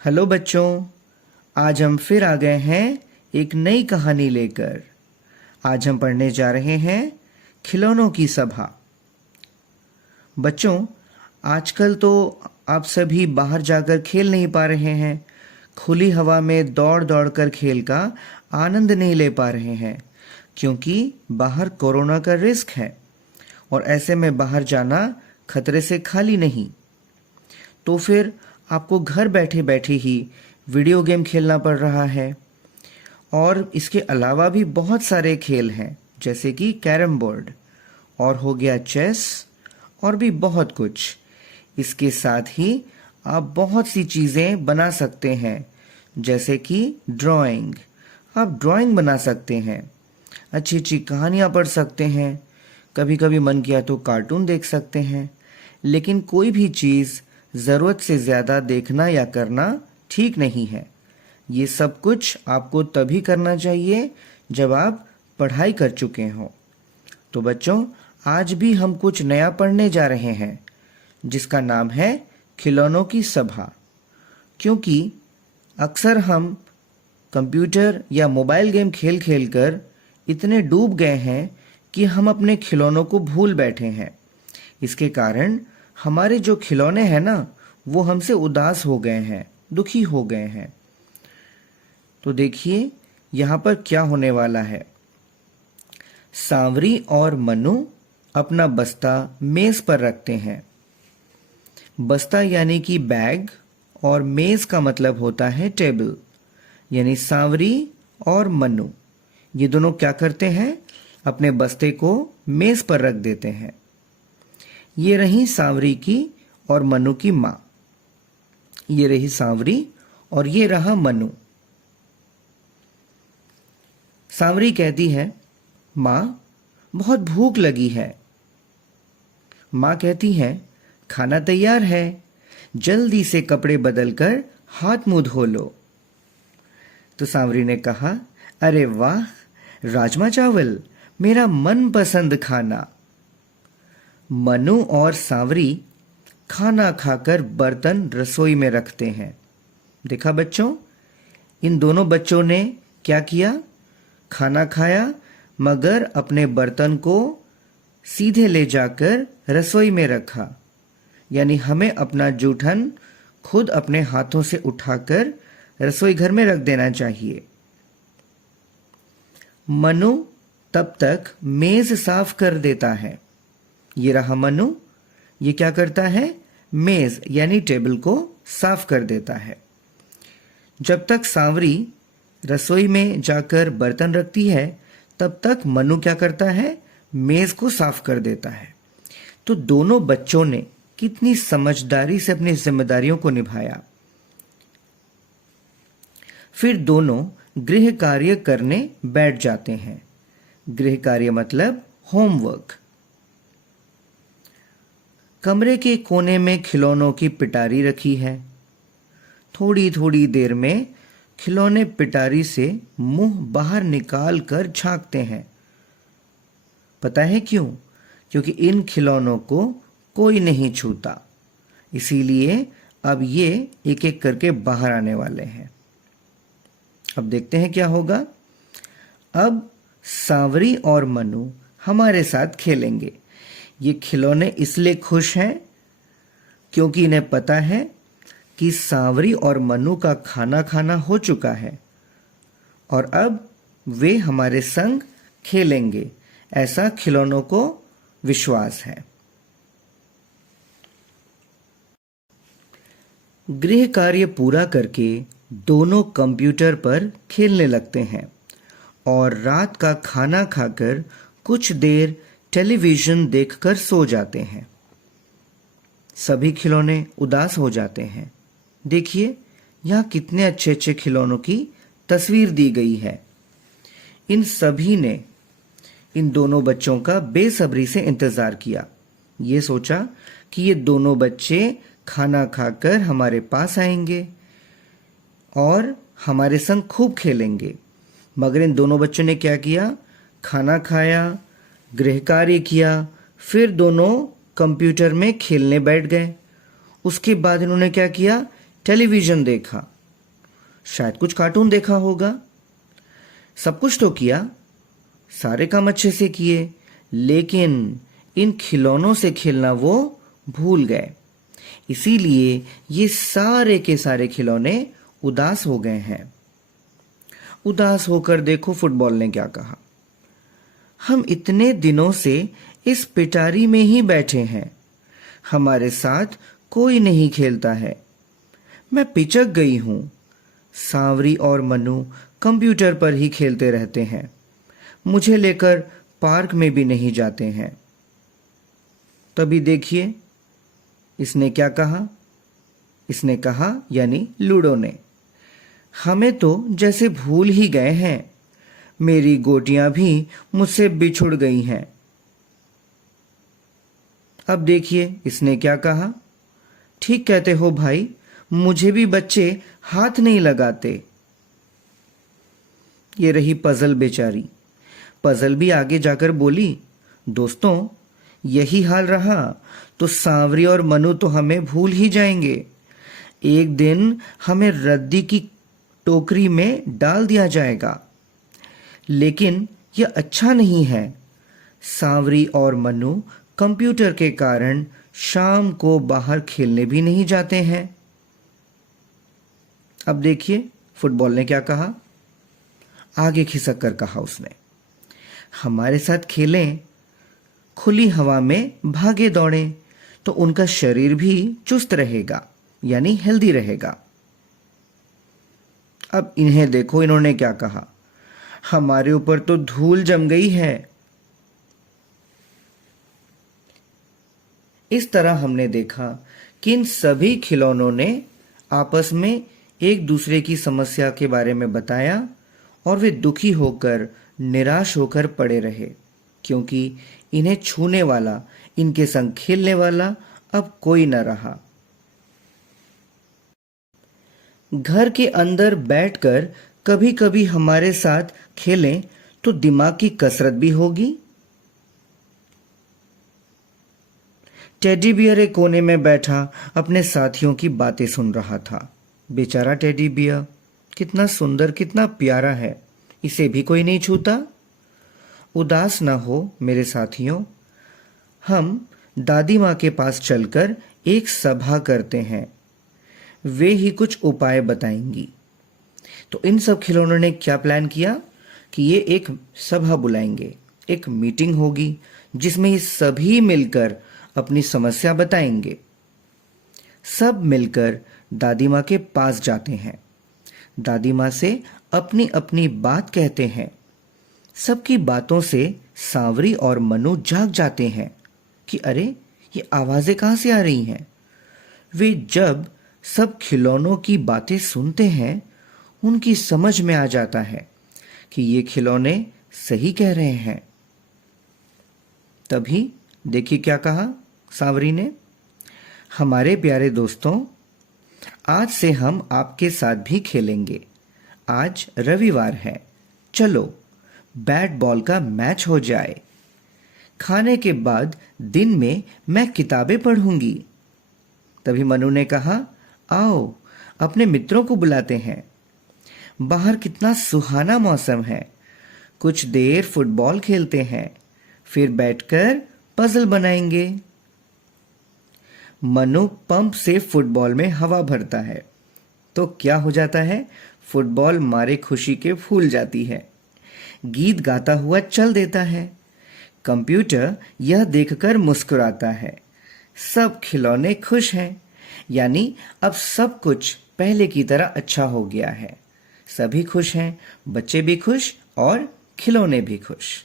Hello बच्चों, आज हम फिर आ गए हैं एक नई कहानी लेकर। आज हम पढ़ने जा रहे हैं खिलौनों की सभा। बच्चों, आजकल तो आप सभी बाहर जाकर खेल नहीं पा रहे हैं। खुली हवा में दौड़ दौड़ कर खेल का आनंद नहीं ले पा रहे हैं, क्योंकि बाहर कोरोना का रिस्क है और ऐसे में बाहर जाना खतरे से खाली नहीं। तो फिर आपको घर बैठे बैठे ही वीडियो गेम खेलना पड़ रहा है। और इसके अलावा भी बहुत सारे खेल हैं, जैसे कि कैरम बोर्ड और हो गया चेस और भी बहुत कुछ। इसके साथ ही आप बहुत सी चीज़ें बना सकते हैं, जैसे कि ड्राइंग। आप ड्राइंग बना सकते हैं, अच्छी अच्छी कहानियाँ पढ़ सकते हैं, कभी कभी मन किया तो कार्टून देख सकते हैं। लेकिन कोई भी चीज़ ज़रूरत से ज़्यादा देखना या करना ठीक नहीं है। ये सब कुछ आपको तभी करना चाहिए जब आप पढ़ाई कर चुके हों। तो बच्चों, आज भी हम कुछ नया पढ़ने जा रहे हैं, जिसका नाम है खिलौनों की सभा। क्योंकि अक्सर हम कंप्यूटर या मोबाइल गेम खेल खेल कर इतने डूब गए हैं कि हम अपने खिलौनों को भूल बैठे हैं। इसके कारण हमारे जो खिलौने हैं ना, वो हमसे उदास हो गए हैं, दुखी हो गए हैं। तो देखिए यहाँ पर क्या होने वाला है। सांवरी और मनु अपना बस्ता मेज पर रखते हैं। बस्ता यानी कि बैग और मेज का मतलब होता है टेबल। यानी सांवरी और मनु ये दोनों क्या करते हैं, अपने बस्ते को मेज पर रख देते हैं। ये रही सांवरी की और मनु की माँ। ये रही सांवरी और ये रहा मनु। सांवरी कहती है, माँ बहुत भूख लगी है। माँ कहती है, खाना तैयार है, जल्दी से कपड़े बदलकर हाथ मुंह धो लो। तो सांवरी ने कहा, अरे वाह, राजमा चावल, मेरा मनपसंद खाना। मनु और सांवरी खाना खाकर बर्तन रसोई में रखते हैं। देखा बच्चों, इन दोनों बच्चों ने क्या किया, खाना खाया मगर अपने बर्तन को सीधे ले जाकर रसोई में रखा। यानी हमें अपना जूठन खुद अपने हाथों से उठाकर रसोई घर में रख देना चाहिए। मनु तब तक मेज साफ कर देता है। ये रहा मनु, ये क्या करता है, मेज यानी टेबल को साफ कर देता है। जब तक सांवरी रसोई में जाकर बर्तन रखती है, तब तक मनु क्या करता है, मेज को साफ कर देता है। तो दोनों बच्चों ने कितनी समझदारी से अपनी जिम्मेदारियों को निभाया। फिर दोनों गृह कार्य करने बैठ जाते हैं। गृह कार्य मतलब होमवर्क। कमरे के कोने में खिलौनों की पिटारी रखी है। थोड़ी थोड़ी देर में खिलौने पिटारी से मुंह बाहर निकाल कर झांकते हैं। पता है क्यों? क्योंकि इन खिलौनों को कोई नहीं छूता, इसीलिए अब ये एक एक करके बाहर आने वाले हैं। अब देखते हैं क्या होगा। अब सांवरी और मनु हमारे साथ खेलेंगे। ये खिलौने इसलिए खुश हैं क्योंकि इन्हें पता है कि सांवरी और मनु का खाना खाना हो चुका है और अब वे हमारे संग खेलेंगे, ऐसा खिलौनों को विश्वास है। गृह कार्य पूरा करके दोनों कंप्यूटर पर खेलने लगते हैं और रात का खाना खाकर कुछ देर टेलीविजन देखकर सो जाते हैं। सभी खिलौने उदास हो जाते हैं। देखिए, यहाँ कितने अच्छे अच्छे खिलौनों की तस्वीर दी गई है। इन सभी ने इन दोनों बच्चों का बेसब्री से इंतजार किया। ये सोचा कि ये दोनों बच्चे खाना खाकर हमारे पास आएंगे और हमारे संग खूब खेलेंगे। मगर इन दोनों बच्चों ने क्या किया, खाना खाया, गृह कार्य किया, फिर दोनों कंप्यूटर में खेलने बैठ गए। उसके बाद इन्होंने क्या किया, टेलीविजन देखा, शायद कुछ कार्टून देखा होगा। सब कुछ तो किया, सारे काम अच्छे से किए, लेकिन इन खिलौनों से खेलना वो भूल गए। इसीलिए ये सारे के सारे खिलौने उदास हो गए हैं। उदास होकर देखो फुटबॉल ने क्या कहा, हम इतने दिनों से इस पिटारी में ही बैठे हैं, हमारे साथ कोई नहीं खेलता है। मैं पिचक गई हूं। सांवरी और मनु कंप्यूटर पर ही खेलते रहते हैं, मुझे लेकर पार्क में भी नहीं जाते हैं। तभी देखिए इसने क्या कहा। इसने कहा यानी लूडो ने, हमें तो जैसे भूल ही गए हैं, मेरी गोटियां भी मुझसे बिछुड़ गई हैं। अब देखिए इसने क्या कहा, ठीक कहते हो भाई, मुझे भी बच्चे हाथ नहीं लगाते। ये रही पजल बेचारी। पजल भी आगे जाकर बोली, दोस्तों यही हाल रहा तो सांवरी और मनु तो हमें भूल ही जाएंगे। एक दिन हमें रद्दी की टोकरी में डाल दिया जाएगा। लेकिन यह अच्छा नहीं है। सांवरी और मनु कंप्यूटर के कारण शाम को बाहर खेलने भी नहीं जाते हैं। अब देखिए फुटबॉल ने क्या कहा। आगे खिसक कर कहा उसने, हमारे साथ खेलें, खुली हवा में भागे दौड़ें तो उनका शरीर भी चुस्त रहेगा यानी हेल्दी रहेगा। अब इन्हें देखो, इन्होंने क्या कहा, हमारे ऊपर तो धूल जम गई है। इस तरह हमने देखा कि इन सभी खिलौनों ने आपस में एक दूसरे की समस्या के बारे में बताया और वे दुखी होकर निराश होकर पड़े रहे, क्योंकि इन्हें छूने वाला, इनके संग खेलने वाला अब कोई न रहा। घर के अंदर बैठकर कभी कभी हमारे साथ खेलें तो दिमाग की कसरत भी होगी। टेडी बियर एक कोने में बैठा अपने साथियों की बातें सुन रहा था। बेचारा टेडी बियर, कितना सुंदर, कितना प्यारा है, इसे भी कोई नहीं छूता। उदास ना हो मेरे साथियों, हम दादी माँ के पास चलकर एक सभा करते हैं, वे ही कुछ उपाय बताएंगी। तो इन सब खिलौनों ने क्या प्लान किया कि ये एक सभा बुलाएंगे, एक मीटिंग होगी जिसमें ये सभी मिलकर अपनी समस्या बताएंगे। सब मिलकर दादी माँ के पास जाते हैं, दादी माँ से अपनी अपनी बात कहते हैं। सबकी बातों से सांवरी और मनु जाग जाते हैं कि अरे ये आवाजें कहाँ से आ रही हैं। वे जब सब खिलौनों की बातें सुनते हैं, उनकी समझ में आ जाता है कि ये खिलौने सही कह रहे हैं। तभी देखिए क्या कहा सांवरी ने, हमारे प्यारे दोस्तों, आज से हम आपके साथ भी खेलेंगे। आज रविवार है, चलो बैट बॉल का मैच हो जाए। खाने के बाद दिन में मैं किताबें पढ़ूंगी। तभी मनु ने कहा, आओ अपने मित्रों को बुलाते हैं। बाहर कितना सुहाना मौसम है, कुछ देर फुटबॉल खेलते हैं, फिर बैठकर पजल बनाएंगे। मनु पंप से फुटबॉल में हवा भरता है तो क्या हो जाता है, फुटबॉल मारे खुशी के फूल जाती है। गीत गाता हुआ चल देता है। कंप्यूटर यह देखकर मुस्कुराता है। सब खिलौने खुश हैं, यानी अब सब कुछ पहले की तरह अच्छा हो गया है। सभी खुश हैं, बच्चे भी खुश और खिलौने भी खुश।